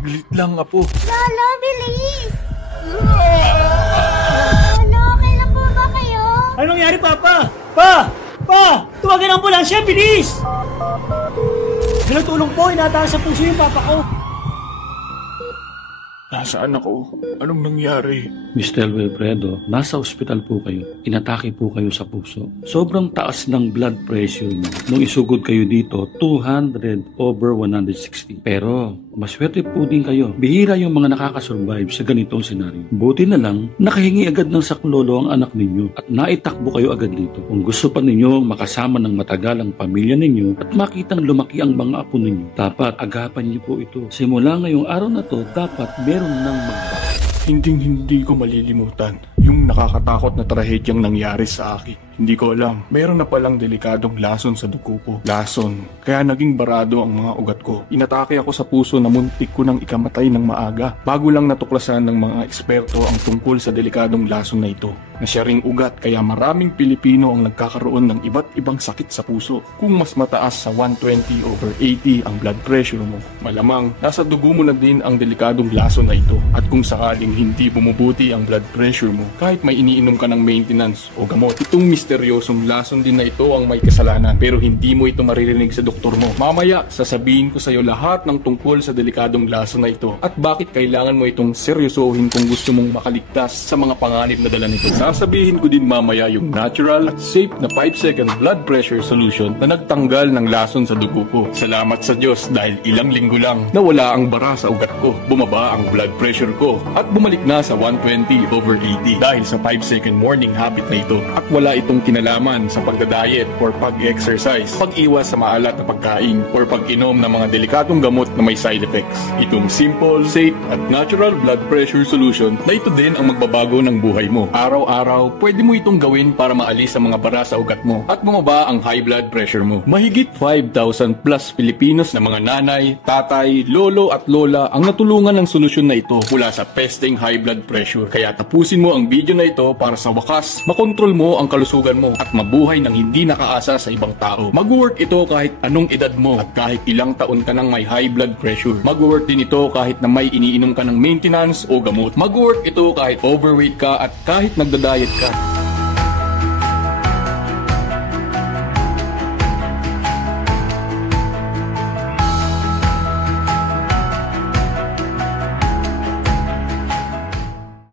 Saglit lang, Apo. Lolo, bilis! Lolo, kailan po ba kayo? Ano nangyari, Papa? Pa! Tuwagan ang ambulansya, bilis! Bilang tulong po, inataas sa puso yung Papa ko. Nasaan ako? Anong nangyari? Mr. Wilfredo, nasa ospital po kayo. Inatake po kayo sa puso. Sobrang taas ng blood pressure niyo. Nung isugod kayo dito, 200/160. Pero, maswerte po din kayo. Bihira yung mga nakakasurvive sa ganitong senaryo. Buti na lang, nakahingi agad ng saklolo ang anak ninyo at naitakbo kayo agad dito. Kung gusto pa ninyo makasama ng matagal ang pamilya ninyo at makitang lumaki ang mga apo ninyo, dapat agapan niyo po ito. Simula ngayong araw na to, dapat meron nang magbago. Hindi ko malilimutan yung nakakatakot na trahedyang nangyari sa akin. Hindi ko alam, meron na palang delikadong lason sa dugo ko. Lason, kaya naging barado ang mga ugat ko. Inatake ako sa puso na muntik ko nang ikamatay ng maaga. Bago lang natuklasan ng mga eksperto ang tungkol sa delikadong lason na ito. Na siya ring ugat kaya maraming Pilipino ang nagkakaroon ng iba't ibang sakit sa puso. Kung mas mataas sa 120/80 ang blood pressure mo, malamang nasa dugo mo na din ang delikadong lason na ito. At kung sakaling hindi bumubuti ang blood pressure mo, kahit may iniinom ka ng maintenance o gamot, itong misteryosong lason din na ito ang may kasalanan. Pero hindi mo ito maririnig sa doktor mo. Mamaya, sasabihin ko sa iyo lahat ng tungkol sa delikadong lason na ito at bakit kailangan mo itong seryosohin kung gusto mong makaligtas sa mga panganib na dala nito. Sasabihin ko din mamaya yung natural at safe na 5-second blood pressure solution na nagtanggal ng lason sa dugo ko. Salamat sa Diyos dahil ilang linggo lang nawala ang bara sa ugat ko, bumaba ang blood pressure ko at bumalik na sa 120/80 dahil sa 5-second morning habit na ito. At wala itong kinalaman sa pagda-diet or pag-exercise, pag-iwas sa maalat na pagkain or pag-inom ng mga delikatong gamot na may side effects. Itong simple, safe at natural blood pressure solution na ito din ang magbabago ng buhay mo. Araw-araw, pwede mo itong gawin para maalis ang mga bara sa ugat mo at bumaba ang high blood pressure mo. Mahigit 5,000 plus Filipinos na mga nanay, tatay, lolo at lola ang natulungan ng solusyon na ito mula sa pesteng high blood pressure. Kaya tapusin mo ang video na ito para sa wakas, makontrol mo ang kalusugan mo at mabuhay ng hindi nakaasa sa ibang tao. Mag-work ito kahit anong edad mo at kahit ilang taon ka nang may high blood pressure. Mag-work din ito kahit na may iniinom ka ng maintenance o gamot. Mag-work ito kahit overweight ka at kahit nagda-diet ka.